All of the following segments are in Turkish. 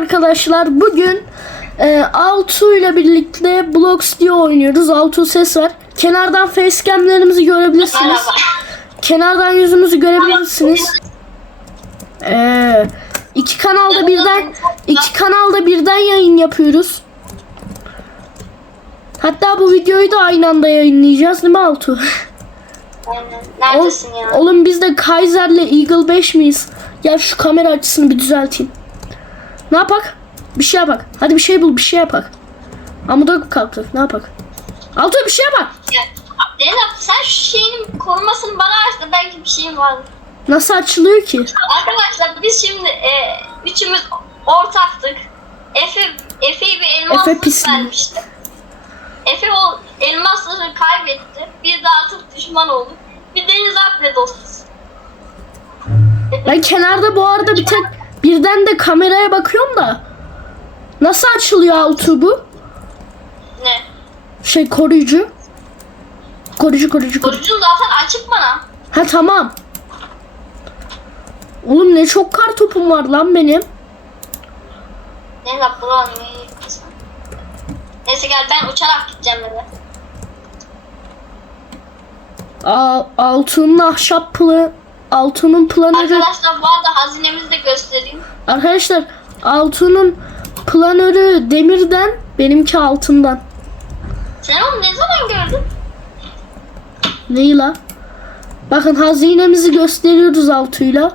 arkadaşlar. Bugün e, Altu ile birlikte Blocks diye oynuyoruz. Altu ses var. Kenardan facecamlerimizi görebilirsiniz. Merhaba. Kenardan yüzümüzü görebilirsiniz. Ee, iki kanalda birden iki kanalda birden yayın yapıyoruz. Hatta bu videoyu da aynı anda yayınlayacağız değil mi Altu? Neredesin ya? Oğlum biz de Kaiser'le Eagle 5 miyiz? Ya şu kamera açısını bir düzelteyim. Ne yapak? Bir şey yapak. Hadi bir şey bul, bir şey yapak. Amuda kalktık. Ne yapak? Altu bir şey yapak. Ya, Zeynep sen şu şeyin korumasını bana aç da belki bir şeyin vardır. Nasıl açılıyor ki? Arkadaşlar biz şimdi e, üçümüz ortaktık. Efe Efe'ye bir elmas vermişti. Efe o elmasları kaybetti. Bir daha atıp düşman olduk. Bir Deniz Alp'le dostuz. Ben kenarda bu arada bir tek birden de kameraya bakıyorum da. Nasıl açılıyor Altu bu? Ne? Şey koruyucu. Koruyucu koruyucu koruyucu. Zaten açık bana. Ha tamam. Oğlum ne çok kar topum var lan benim. Bunu almayı yıkmasın. Neyse gel ben uçarak gideceğim eve. Altu'nun ahşap plı Altu'nun planörü Arkadaşlar bu arada hazinemizi de göstereyim. Arkadaşlar Altu'nun planörü demirden benimki altından. Sen onu ne zaman gördün? Neyi la? Bakın hazinemizi gösteriyoruz Altu'yla.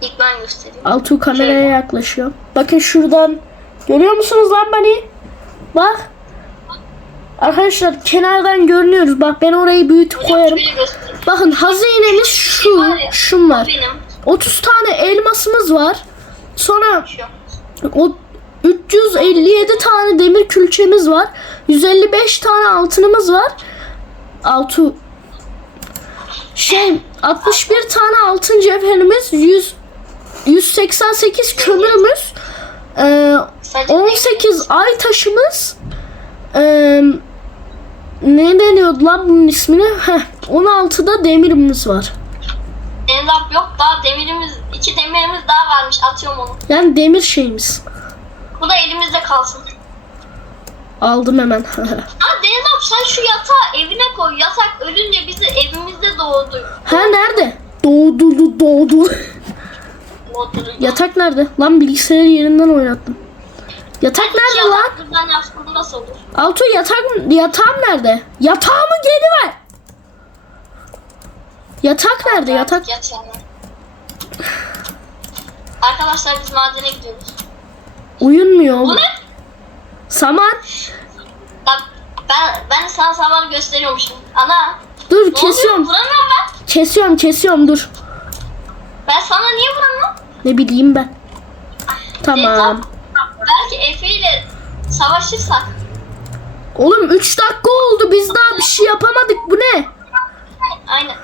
İlk ben göstereyim. Altu kameraya Şey- yaklaşıyor. Bakın şuradan görüyor musunuz lan beni? Bak. Arkadaşlar kenardan görünüyoruz. Bak ben orayı büyütüp koyarım. Bakın hazinemiz şu. Şunlar. Benim. 30 tane elmasımız var. Sonra o 357 tane demir külçemiz var. 155 tane altınımız var. Altı şey 61 tane altın cevherimiz, 100 188 kömürümüz, e, Sadece 18 ay taşımız, e, ne deniyordu lan bunun ismini? Heh, 16'da demirimiz var. Deniz Alp yok daha demirimiz, iki demirimiz daha varmış atıyorum onu. Yani demir şeyimiz. Bu da elimizde kalsın. Aldım hemen. Ha Deniz Alp sen şu yatağı evine koy. Yatak ölünce bizi evimizde doğdu. ha nerede? Doğdu doğdu. Doğdu. Yatak nerede? Lan bilgisayarı yerinden oynattım. Yatak nerede lan? Yatak buradan yapsam nasıl olur? Altu yatak yatağım nerede? Yatağımı geri ver. Yatak nerede? Yatak. Yat yani. Arkadaşlar biz madene gidiyoruz. Uyunmuyor Bu oğlum. ne? Saman. Bak ben ben sana samanı gösteriyormuşum. Ana. Dur Ne oluyor? kesiyorum. Vuramıyorum ben. Kesiyorum kesiyorum dur. Ben sana niye vuramıyorum? Ne bileyim ben. Tamam. Neyse, Belki Efe ile savaşırsak. Oğlum 3 dakika oldu biz daha bir şey yapamadık. Bu ne? Aynen.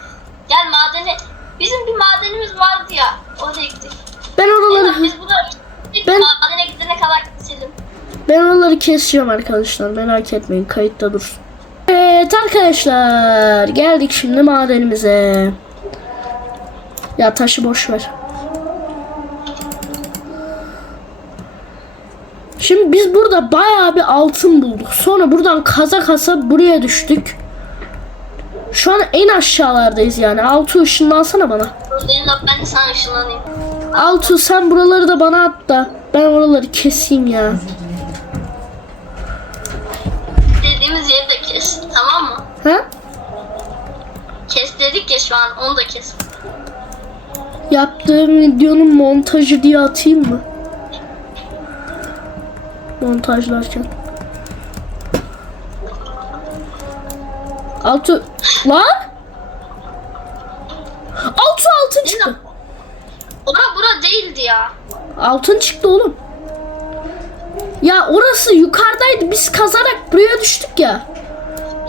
Gel madene. Bizim bir madenimiz vardı ya. Oraya gittik. Ben oraları Biz burada Ben- madene gidene kadar gidelim. Ben oraları kesiyorum arkadaşlar. Merak etmeyin. Kayıtta dursun. Evet arkadaşlar. Geldik şimdi madenimize. Ya taşı boş ver. Şimdi biz burada bayağı bir altın bulduk. Sonra buradan kaza kasa buraya düştük. Şu an en aşağılardayız yani. Altı ışınlansana bana. Ben de sana ışınlanayım. Altu sen buraları da bana at da ben oraları keseyim ya. Dediğimiz yeri de kes. Tamam mı? Ha? Kes dedik ya şu an onu da kes. Yaptığım videonun montajı diye atayım mı? Montajlarken. Altı... Lan! Altı altın çıktı. Ora bura değildi ya. Altın çıktı oğlum. Ya orası yukarıdaydı. Biz kazarak buraya düştük ya.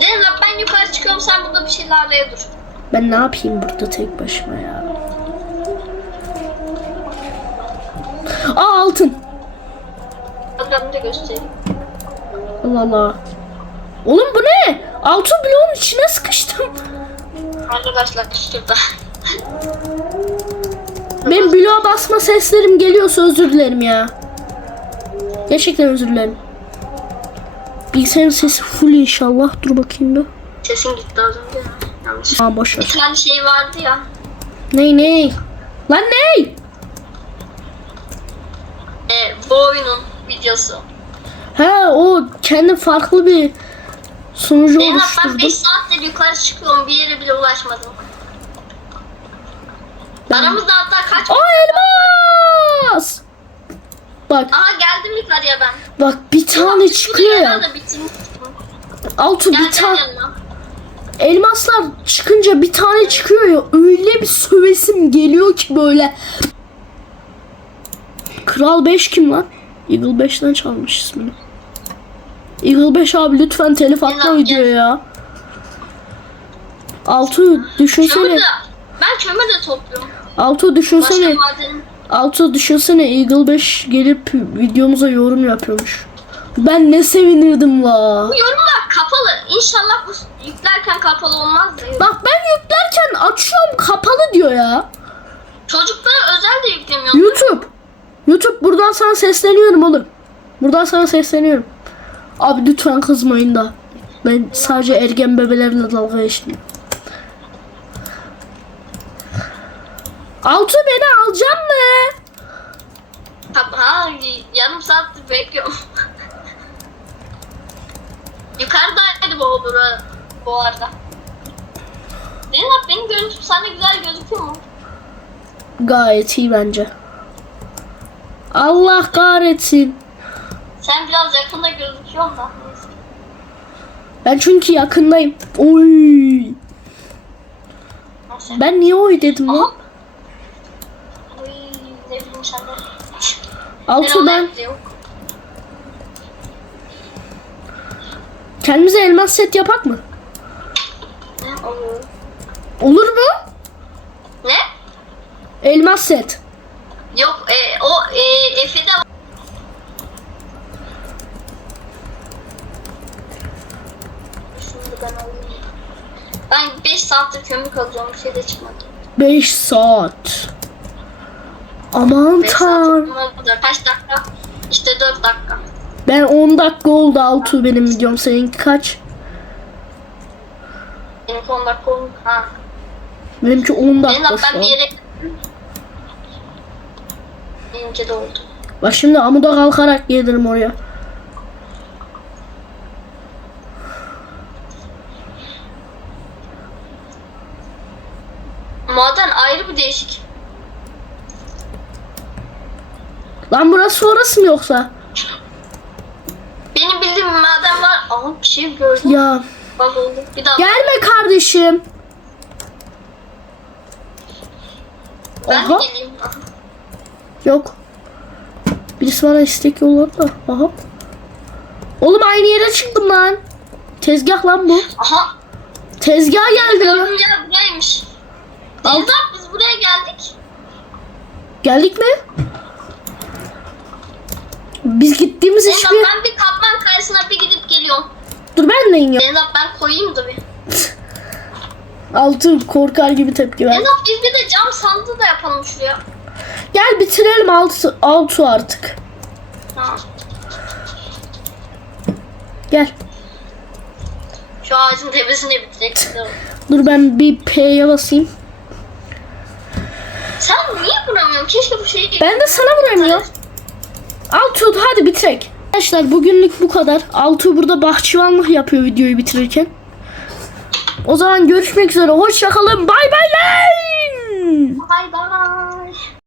Deniz abi ben yukarı çıkıyorum sen burada bir şeyler araya dur. Ben ne yapayım burada tek başıma ya. Aa altın. Göstereyim. Allah Allah. Oğlum bu ne? Altın bloğun içine sıkıştım. Arkadaşlar şurada. Benim bloğa basma seslerim geliyorsa özür dilerim ya. Gerçekten özür dilerim. Bilgisayarın sesi full inşallah. Dur bakayım bir. Sesin gitti az önce. ya. Yanlış. Aa boş ver. Bir tane şey vardı ya. Ney ney? Lan ney? E, bu oyunun videosu. Ha o kendi farklı bir sunucu Zeynep ben oluşturdu. 5 saattir yukarı çıkıyorum bir yere bile ulaşmadım. Aramızda hatta kaç... Aa elmas! Bak Aha geldim yukarıya ben. bak bir tane çıkıyor ya. Gel bir tane elmaslar çıkınca bir tane çıkıyor ya. Öyle bir sövesim geliyor ki böyle. Kral 5 kim lan? Eagle 5'ten çalmış ismini. Eagle 5 abi lütfen telif atma videoya ya. Altı düşünsene. Ben kömür de topluyorum. Altı düşünsene. Altı düşünsene Eagle 5 gelip videomuza yorum yapıyormuş. Ben ne sevinirdim la. Bu yorumlar kapalı. İnşallah bu yüklerken kapalı olmaz da. Bak ben yüklerken açıyorum kapalı diyor ya. Çocuklara özel de yüklemiyorum. YouTube. YouTube buradan sana sesleniyorum oğlum. Buradan sana sesleniyorum. Abi lütfen kızmayın da. Ben sadece ergen bebelerle dalga geçtim. Altı beni alacak mı? Ha, yarım saattir bekliyorum. Yukarıdaydı bu olur bu arada. Zeynep benim görüntüm sana güzel gözüküyor mu? Gayet iyi bence. Allah kahretsin. Sen biraz yakında gözüküyorsun da. Ben çünkü yakındayım. Oy. Ben niye oy dedim Aha. lan? Uy, ne bileyim sen de. Altı ben kendimize elmas set yapak mı? Ne olur? Olur mu? Ne? Elmas set. Yok e, o e, Efe'de. Şimdi ben alayım. Ben 5 saattir kömür kazıyorum bir şey de çıkmadı. 5 saat. Aman 5 saat tanrım. çıkmadı. Kaç dakika? İşte 4 dakika. Ben 10 dakika oldu Altuğ benim videom. Seninki kaç? Benim 10 dakika oldu. Ha. Benimki 10 Benim dakika ben şu bir an. yere Benimki de oldu. Bak şimdi amuda kalkarak gelirim oraya. Maden ayrı bir değişik. Lan burası orası mı yoksa? Benim bildiğim maden var. Aha bir şey gördüm. Ya Bak oldu. Bir daha gelme kardeşim. ben Aha. geleyim. Aha. Yok. Birisi bana istek yolladı da. Aha. Oğlum aynı yere çıktım lan. Tezgah lan bu. Aha. Tezgah geldi lan. Yer buraymış. Al. Deniz abi biz buraya geldik. Geldik mi? Biz gittiğimiz abi hiçbir... ben bir kaplan kayasına bir gidip geliyorum. Dur ben de iniyorum. Abi ben koyayım da bir. Altı korkar gibi tepki ver. Abi biz bir de cam sandığı da yapalım şuraya. Gel bitirelim altı, altı artık. Tamam. Gel. Şu ağacın tepesine bitirek. Dur ben bir P'ye basayım. Sen niye vuramıyorsun? Keşke bu şeyi... Ben de sana vuramıyorum. Altı hadi bitirek. Arkadaşlar bugünlük bu kadar. Altı burada bahçıvanlık yapıyor videoyu bitirirken. O zaman görüşmek üzere. Hoşçakalın. Bay bay. lan. Bay bay.